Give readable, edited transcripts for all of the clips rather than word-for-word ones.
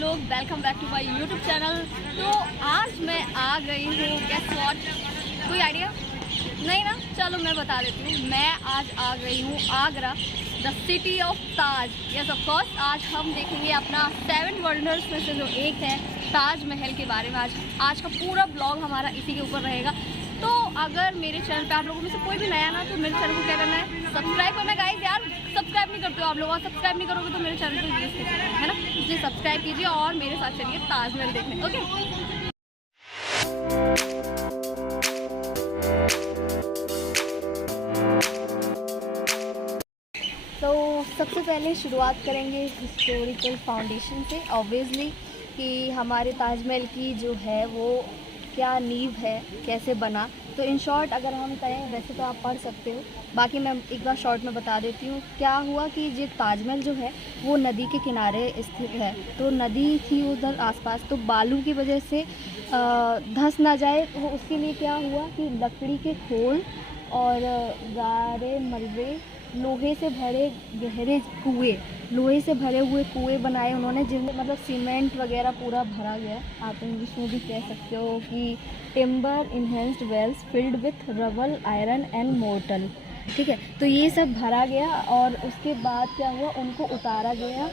लोग, welcome back to my YouTube channel. तो आज मैं आ गई हूँ, गेस व्हाट, कोई आइडिया नहीं ना? चलो मैं बता देती हूँ। मैं आज आ गई हूँ Agra, the city of Taj. Yes of course, आज हम देखेंगे अपना 7 वंडर्स में से जो एक है ताजमहल के बारे में। आज का पूरा ब्लॉग हमारा इसी के ऊपर रहेगा। तो अगर मेरे चैनल पे आप लोगों में से कोई भी नया ना, तो मेरे चैनल को क्या करना है, सब्सक्राइब करना है। गाइस यार सब्सक्राइब नहीं करते हो आप लोग, और सब्सक्राइब नहीं करोगे तो मेरे चैनल को यूज़ है ना, इसलिए सब्सक्राइब कीजिए और मेरे साथ चलिए ताजमहल देखने। ओके, तो सबसे पहले शुरुआत करेंगे हिस्टोरिकल फाउंडेशन से। ऑब्वियसली कि हमारे ताजमहल की जो है वो क्या नींव है, कैसे बना। तो इन शॉर्ट अगर हम कहें, वैसे तो आप पढ़ सकते हो, बाकी मैं एक बार शॉर्ट में बता देती हूँ। क्या हुआ कि ये ताजमहल जो है वो नदी के किनारे स्थित है। तो नदी थी उधर आसपास, तो बालू की वजह से धंस ना जाए, तो उसके लिए क्या हुआ कि लकड़ी के खोल और गारे मलबे, लोहे से भरे गहरे कुएँ, लोहे से भरे हुए कुएँ बनाए उन्होंने, जिनमें मतलब सीमेंट वगैरह पूरा भरा गया। आप इंग्लिश में भी कह सकते हो कि timber enhanced walls filled with rubble, iron and mortar. ठीक है, तो ये सब भरा गया और उसके बाद क्या हुआ, उनको उतारा गया।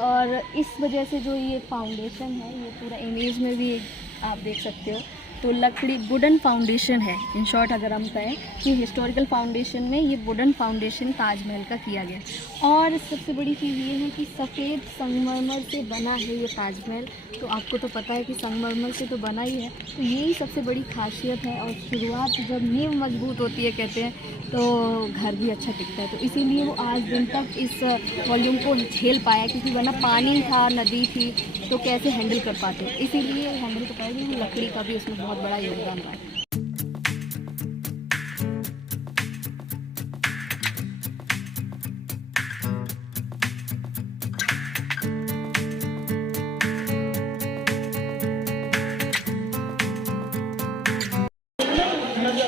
और इस वजह से जो ये फाउंडेशन है, ये पूरा इमेज में भी आप देख सकते हो, तो लकड़ी वुडन फाउंडेशन है। इन शॉर्ट अगर हम कहें कि हिस्टोरिकल फाउंडेशन में ये वुडन फाउंडेशन ताजमहल का किया गया। और सबसे बड़ी चीज़ ये है कि सफ़ेद संगमरमर से बना है ये ताजमहल। तो आपको तो पता है कि संगमरमर से तो बना ही है, तो यही सबसे बड़ी खासियत है। और शुरुआत जब नींव मजबूत होती है कहते हैं, तो घर भी अच्छा टिकता है। तो इसीलिए वो आज दिन तक इस वॉल्यूम को झेल पाया, क्योंकि वरना पानी था, नदी थी, तो कैसे हैंडल कर पाते। इसीलिए हैंडल कर पाएगी, लकड़ी का भी उसमें बहुत बड़ा योगदान रहा है।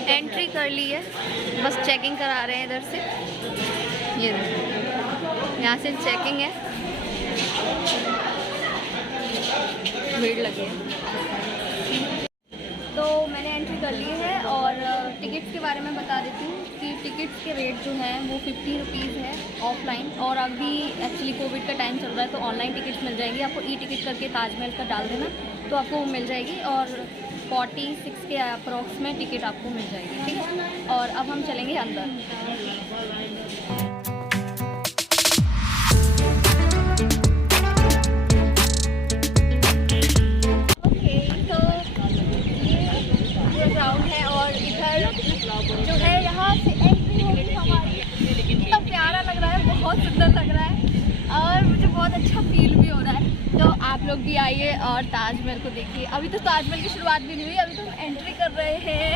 एंट्री कर ली है, बस चेकिंग करा रहे हैं इधर से। ये यहाँ से चेकिंग है, भीड़ लगी है। तो मैंने एंट्री कर ली है और टिकट्स के बारे में बता देती हूँ कि टिकट्स के रेट जो हैं वो 50 रुपीज़ है ऑफलाइन, और अभी एक्चुअली कोविड का टाइम चल रहा है तो ऑनलाइन टिकट्स मिल जाएंगी आपको। ई टिकट करके ताजमहल का डाल देना तो आपको वो मिल जाएगी, और 46 के अप्रॉक्स में टिकट आपको मिल जाएगी। ठीक है, और अब हम चलेंगे अंदर। ग्राउंड है और इधर जो है यहाँ से एंट्री होगी हमारी। कितना प्यारा लग रहा है, बहुत सुंदर लग रहा है और मुझे बहुत अच्छा फील भी हो रहा है। तो आप लोग भी आइए और ताजमहल को देखिए। अभी तो ताजमहल की शुरुआत भी नहीं हुई, अभी तो हम एंट्री कर रहे हैं।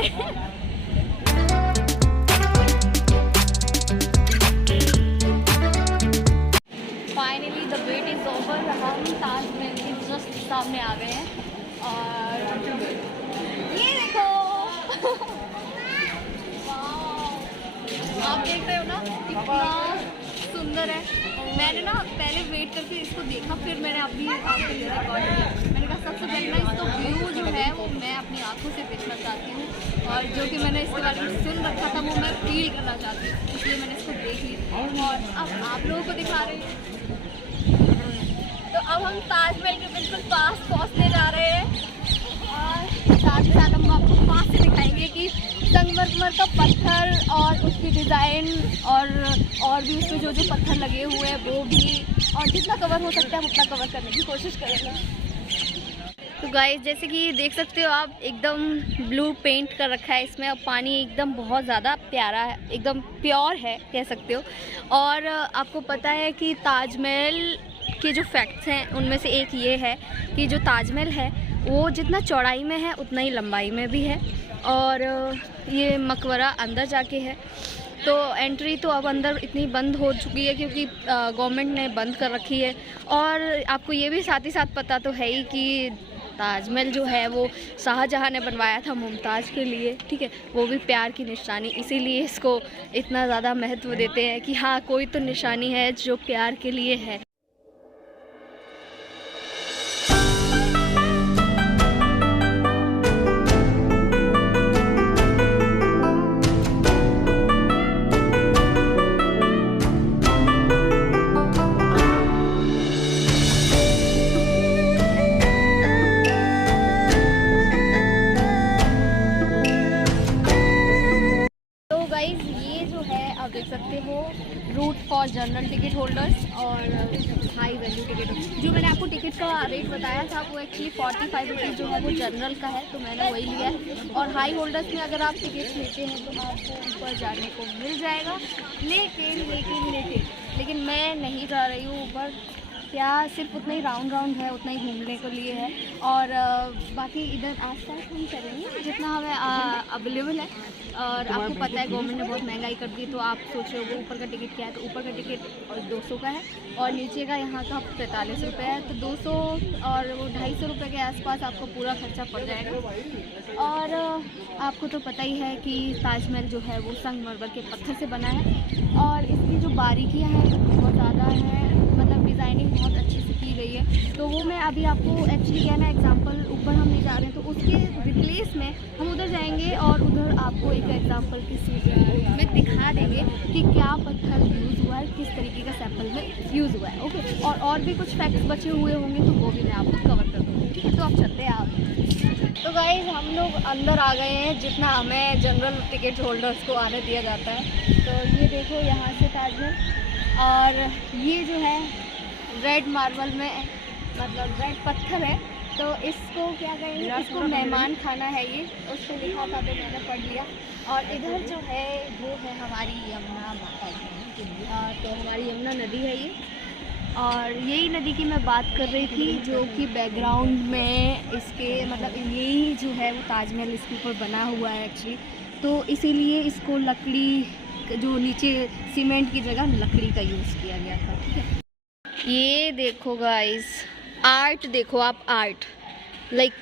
Finally the wait is over, हम ताजमहल के जस्ट सामने आ गए हैं और ये देखो आप देख रहे हो ना कितना सुंदर है। मैंने ना पहले वेट करके इसको देखा, फिर मैंने अपनी आपके लिए रिकॉर्ड किया। मैंने कहा सबसे पहले ना इसको व्यू जो है वो मैं अपनी आंखों से देखना चाहती हूँ, और जो कि मैंने इसके बारे में सुन रखा था वो मैं फील करना चाहती हूँ, इसलिए मैंने इसको देख ली और अब आप लोगों को दिखा रही हूँ। तो अब हम ताजमहल के बिल्कुल पास पहुँचने जा रहे हैं और साथ ही साथ हम आपको पास से दिखाएंगे कि संगमरमर का पत्थर और उसकी डिज़ाइन और भी उसमें जो जो पत्थर लगे हुए हैं वो भी, और जितना कवर हो सकता है हम उतना कवर करने की कोशिश करेंगे। तो गाइस जैसे कि देख सकते हो आप, एकदम ब्लू पेंट कर रखा है इसमें। अब पानी एकदम बहुत ज़्यादा प्यारा है, एकदम प्योर है कह सकते हो। और आपको पता है कि ताजमहल के जो फैक्ट्स हैं उनमें से एक ये है कि जो ताजमहल है वो जितना चौड़ाई में है उतना ही लंबाई में भी है, और ये मकबरा अंदर जाके है। तो एंट्री तो अब अंदर इतनी बंद हो चुकी है क्योंकि गवर्नमेंट ने बंद कर रखी है। और आपको ये भी साथ ही साथ पता तो है ही कि ताजमहल जो है वो शाहजहाँ ने बनवाया था मुमताज़ के लिए। ठीक है, वो भी प्यार की निशानी, इसीलिए इसको इतना ज़्यादा महत्व देते हैं कि हाँ कोई तो निशानी है जो प्यार के लिए है। Route for general ticket holders और हाई वैल्यू टिकट। जो मैंने आपको टिकट का रेट बताया था वो एक्चुअली 45 रुपीज़ जो है वो जनरल का है, तो मैंने वही लिया है। और हाई होल्डर्स में अगर आप टिकट लेते हैं तो आपको ऊपर जाने को मिल जाएगा, लेकिन मैं नहीं जा रही हूँ ऊपर। क्या सिर्फ उतना ही राउंड है, उतना ही घूमने के लिए है। और बाकी इधर आसपास हम करेंगे जितना हमें अवेलेबल है। और आपको पता है गवर्नमेंट ने बहुत महंगाई कर दी, तो आप सोच रहे हो ऊपर का टिकट क्या है, तो ऊपर का टिकट 200 का है और नीचे का यहाँ का 45 रुपये है। तो 200 और वो 250 रुपये के आसपास आपको पूरा खर्चा पड़ जाएगा। और आपको तो पता ही है कि ताजमहल जो है वो संगमरमर के पत्थर से बना है और इसकी जो बारीकियाँ हैं बहुत ज़्यादा हैं, मतलब डिज़ाइनिंग बहुत अच्छी से की गई है। तो वो मैं अभी आपको एक्चुअली क्या ना एग्जांपल ऊपर हम नहीं जा रहे हैं, तो उसके रिप्लेस में हम उधर जाएंगे और उधर आपको एक एग्जांपल की में दिखा देंगे कि क्या पत्थर यूज़ हुआ है, किस तरीके का सैंपल में यूज़ हुआ है। ओके, और भी कुछ फैक्ट्स बचे हुए होंगे तो वो भी मैं आपको कवर कर दूँगी। ठीक है, तो आप चलते हैं आप। तो गाइस हम लोग अंदर आ गए हैं जितना हमें जनरल टिकट होल्डर्स को आने दिया जाता है। तो ये देखो यहाँ से ताजमहल, और ये जो है रेड मार्बल में मतलब रेड पत्थर है, तो इसको क्या कहेंगे, इसको मेहमान खाना है। ये उसको लिखा था तो मैंने पढ़ लिया। और इधर जो है वो है हमारी यमुना माता जी, तो हमारी यमुना नदी है ये। और यही नदी की मैं बात कर रही थी जो कि बैकग्राउंड में इसके मतलब यही जो है वो ताजमहल इसके ऊपर बना हुआ है एक्चुअली। तो इसीलिए इसको लकड़ी, जो नीचे सीमेंट की जगह लकड़ी का यूज़ किया गया था। ठीक है, ये देखो गाइस, आर्ट देखो आप, आर्ट लाइक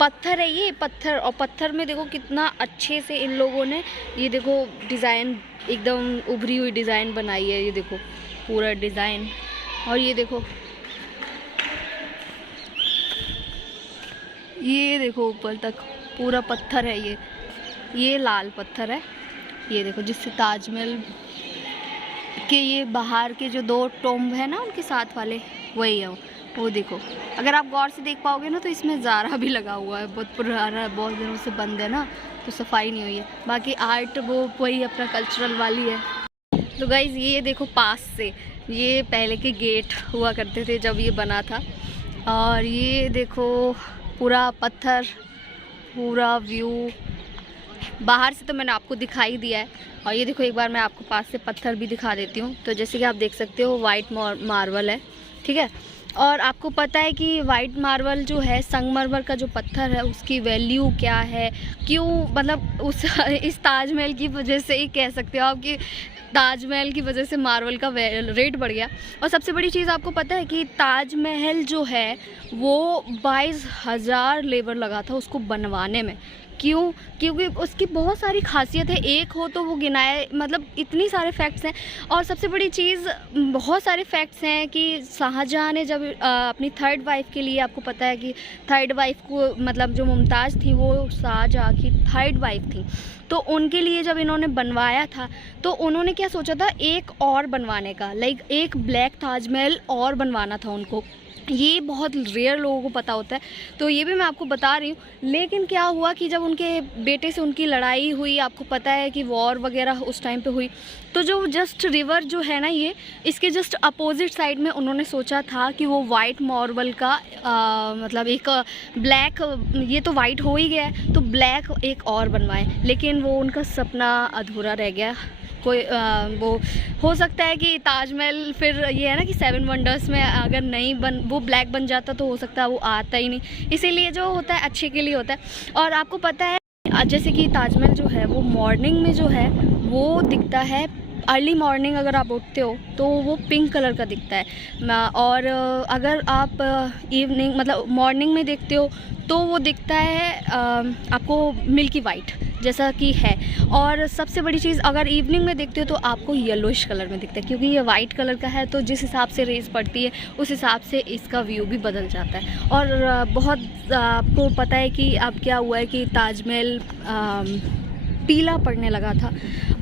पत्थर है ये पत्थर, और पत्थर में देखो कितना अच्छे से इन लोगों ने ये देखो डिज़ाइन, एकदम उभरी हुई डिज़ाइन बनाई है। ये देखो पूरा डिज़ाइन, और ये देखो ऊपर तक पूरा पत्थर है। ये लाल पत्थर है, ये देखो जिससे ताजमहल के ये बाहर के जो 2 टोम्ब है ना उनके साथ वाले, वही है वो देखो। अगर आप गौर से देख पाओगे ना तो इसमें ज़ारा भी लगा हुआ है, बहुत पुराना, बहुत दिनों से बंद है ना, तो सफाई नहीं हुई है। बाकी आर्ट वो वही अपना कल्चरल वाली है। तो गाइज़ ये देखो पास से, ये पहले के गेट हुआ करते थे जब ये बना था। और ये देखो पूरा पत्थर, पूरा व्यू बाहर से तो मैंने आपको दिखाई दिया है। और ये देखो एक बार मैं आपको पास से पत्थर भी दिखा देती हूँ। तो जैसे कि आप देख सकते हो वाइट मार्बल है, ठीक है। और आपको पता है कि वाइट मार्बल जो है, संगमरमर का जो पत्थर है, उसकी वैल्यू क्या है, क्यों, मतलब इस ताजमहल की वजह से ही कह सकते हो आप कि ताजमहल की वजह से मार्बल का रेट बढ़ गया। और सबसे बड़ी चीज़ आपको पता है कि ताजमहल जो है वो 22,000 लेबर लगा था उसको बनवाने में। क्यों? क्योंकि उसकी बहुत सारी खासियत है, एक हो तो वो गिनाए, मतलब इतनी सारे फैक्ट्स हैं। और सबसे बड़ी चीज़, बहुत सारे फैक्ट्स हैं कि शाहजहाँ ने जब अपनी 3rd वाइफ के लिए, आपको पता है कि 3rd वाइफ को, मतलब जो मुमताज़ थी वो शाहजहाँ की 3rd वाइफ थी, तो उनके लिए जब इन्होंने बनवाया था तो उन्होंने क्या सोचा था, एक और बनवाने का, लाइक एक ब्लैक ताजमहल और बनवाना था उनको। ये बहुत रेयर लोगों को पता होता है, तो ये भी मैं आपको बता रही हूँ। लेकिन क्या हुआ कि जब उनके बेटे से उनकी लड़ाई हुई, आपको पता है कि वॉर वगैरह उस टाइम पे हुई, तो जो जस्ट रिवर जो है ना, ये इसके जस्ट अपोजिट साइड में उन्होंने सोचा था कि वो वाइट मार्बल का मतलब एक ब्लैक, ये तो वाइट हो ही गया है, तो ब्लैक एक और बनवाएं। लेकिन वो उनका सपना अधूरा रह गया। कोई वो हो सकता है कि ताजमहल फिर ये है ना कि 7 वंडर्स में अगर नहीं वो ब्लैक बन जाता तो हो सकता है वो आता ही नहीं। इसीलिए जो होता है अच्छे के लिए होता है। और आपको पता है जैसे कि ताजमहल जो है वो मॉर्निंग में जो है वो दिखता है, अर्ली मॉर्निंग अगर आप उठते हो तो वो पिंक कलर का दिखता है। और अगर आप इवनिंग मतलब मॉर्निंग में देखते हो तो वो दिखता है आपको मिल्की वाइट जैसा कि है। और सबसे बड़ी चीज़, अगर इवनिंग में देखते हो तो आपको येलोइश कलर में दिखता है, क्योंकि ये वाइट कलर का है, तो जिस हिसाब से रेस पड़ती है उस हिसाब से इसका व्यू भी बदल जाता है। और बहुत आपको पता है कि अब क्या हुआ है कि ताजमहल पीला पड़ने लगा था।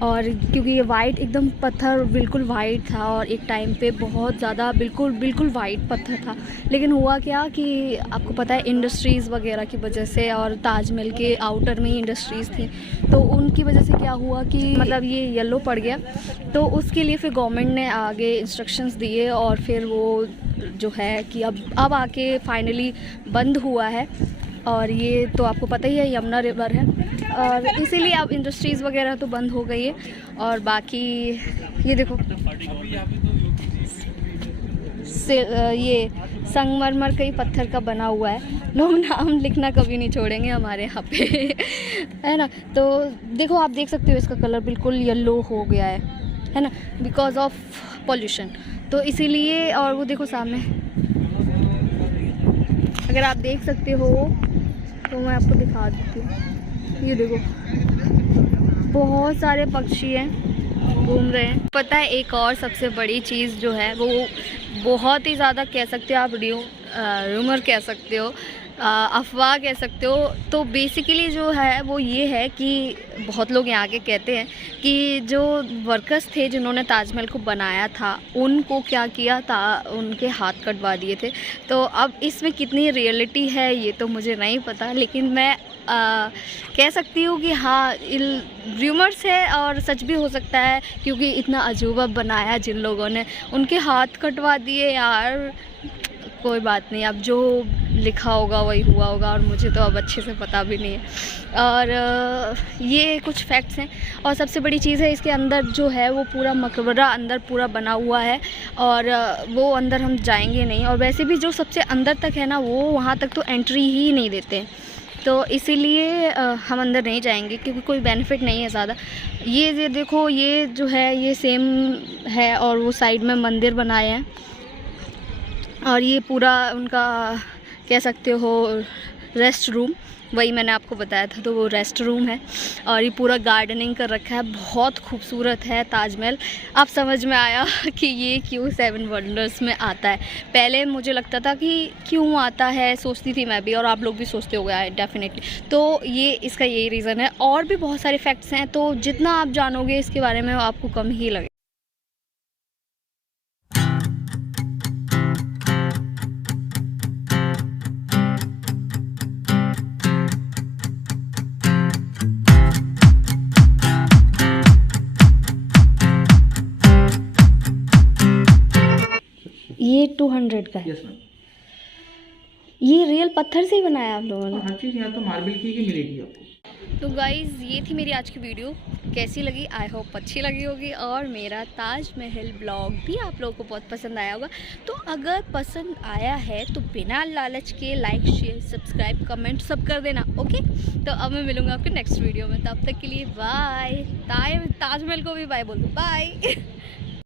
और क्योंकि ये वाइट एकदम पत्थर बिल्कुल वाइट था और एक टाइम पे बहुत ज़्यादा बिल्कुल वाइट पत्थर था। लेकिन हुआ क्या कि आपको पता है इंडस्ट्रीज़ वगैरह की वजह से, और ताजमहल के आउटर में ही इंडस्ट्रीज़ थी, तो उनकी वजह से क्या हुआ कि मतलब ये येलो पड़ गया। तो उसके लिए फिर गवर्नमेंट ने आगे इंस्ट्रक्शंस दिए और फिर वो जो है कि अब आके फाइनली बंद हुआ है। और ये तो आपको पता ही है यमुना रिवर है, और इसीलिए अब इंडस्ट्रीज़ वगैरह तो बंद हो गई है। और बाकी ये देखो ये संगमरमर का ही पत्थर का बना हुआ है। लोग नाम लिखना कभी नहीं छोड़ेंगे हमारे यहाँ पे है ना। तो देखो आप देख सकते हो इसका कलर बिल्कुल येलो हो गया है ना, बिकॉज ऑफ पॉल्यूशन। तो इसीलिए, और वो देखो सामने अगर आप देख सकते हो तो मैं आपको दिखा देती हूँ। ये देखो बहुत सारे पक्षी हैं घूम रहे हैं। पता है एक और सबसे बड़ी चीज़ जो है वो बहुत ही ज़्यादा कह सकते हो आप रूमर कह सकते हो, अफवाह कह सकते हो। तो बेसिकली जो है वो ये है कि बहुत लोग यहाँ के कहते हैं कि जो वर्कर्स थे जिन्होंने ताजमहल को बनाया था उनको क्या किया था, उनके हाथ कटवा दिए थे। तो अब इसमें कितनी रियलिटी है ये तो मुझे नहीं पता, लेकिन मैं कह सकती हूँ कि हाँ रूमर्स है और सच भी हो सकता है, क्योंकि इतना अजूबा बनाया जिन लोगों ने, उनके हाथ कटवा दिए यार। कोई बात नहीं, अब जो लिखा होगा वही हुआ होगा, और मुझे तो अब अच्छे से पता भी नहीं है। और ये कुछ फैक्ट्स हैं। और सबसे बड़ी चीज़ है इसके अंदर जो है वो पूरा मकबरा अंदर पूरा बना हुआ है, और वो अंदर हम जाएंगे नहीं। और वैसे भी जो सबसे अंदर तक है ना वो वहाँ तक तो एंट्री ही नहीं देते, तो इसीलिए हम अंदर नहीं जाएंगे क्योंकि कोई बेनिफिट नहीं है ज़्यादा। ये देखो ये जो है ये सेम है, और वो साइड में मंदिर बनाए हैं, और ये पूरा उनका कह सकते हो रेस्ट रूम, वही मैंने आपको बताया था, तो वो रेस्ट रूम है। और ये पूरा गार्डनिंग कर रखा है, बहुत खूबसूरत है ताजमहल। अब समझ में आया कि ये क्यों 7 वंडर्स में आता है। पहले मुझे लगता था कि क्यों आता है, सोचती थी मैं भी, और आप लोग भी सोचते हो गए डेफिनेटली। तो ये इसका यही रीज़न है। और भी बहुत सारे फैक्ट्स हैं, तो जितना आप जानोगे इसके बारे में आपको कम ही लगे। ये 200 का है। Yes ma'am. ये रियल पत्थर से ही बनाया आप लोगों ने? हर चीज़ यहाँ तो मार्बल की ही मिलेगी आपको। तो गाइज़ ये थी मेरी आज की वीडियो, कैसी लगी? आई होप अच्छी लगी होगी, और मेरा ताजमहल ब्लॉग भी आप लोगों को बहुत पसंद आया होगा। तो अगर पसंद आया है तो बिना लालच के लाइक शेयर सब्सक्राइब कमेंट सब कर देना, ओके? तो अब मैं मिलूँगा आपके नेक्स्ट वीडियो में, तब तक के लिए बाय। ताजमहल को भी बाय बोल दो, बाय।